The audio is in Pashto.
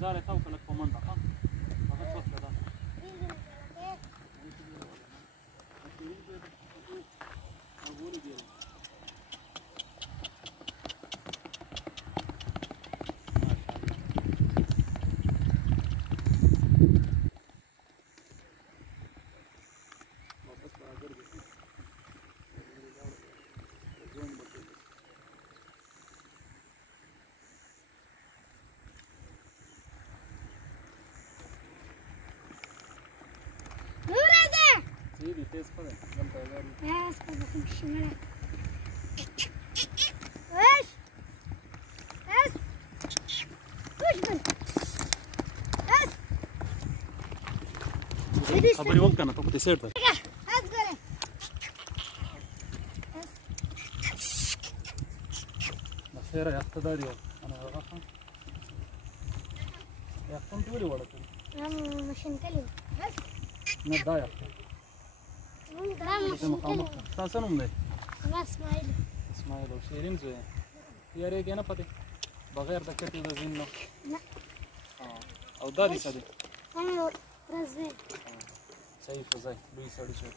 زار تا وکړه په منډه ها هغه څه وکړه سيدي تيز خذ جنب الغالي بس بكون الشمال ايش بس وش بس خبري وقتنا تو كنت سيرتك اصبر خير يا اختي داري انا غلطان يا اختي انت ولي ولد انا مش هنكلم بس نه دا یا تاسو نوم دی اسماعیل اسماعیل او شیرین زوی یارېږي نه پاتې بغیر د کټې د زین نه نه او دا دې څه دی انا رزق صحیح خو ځای لوی سړی شو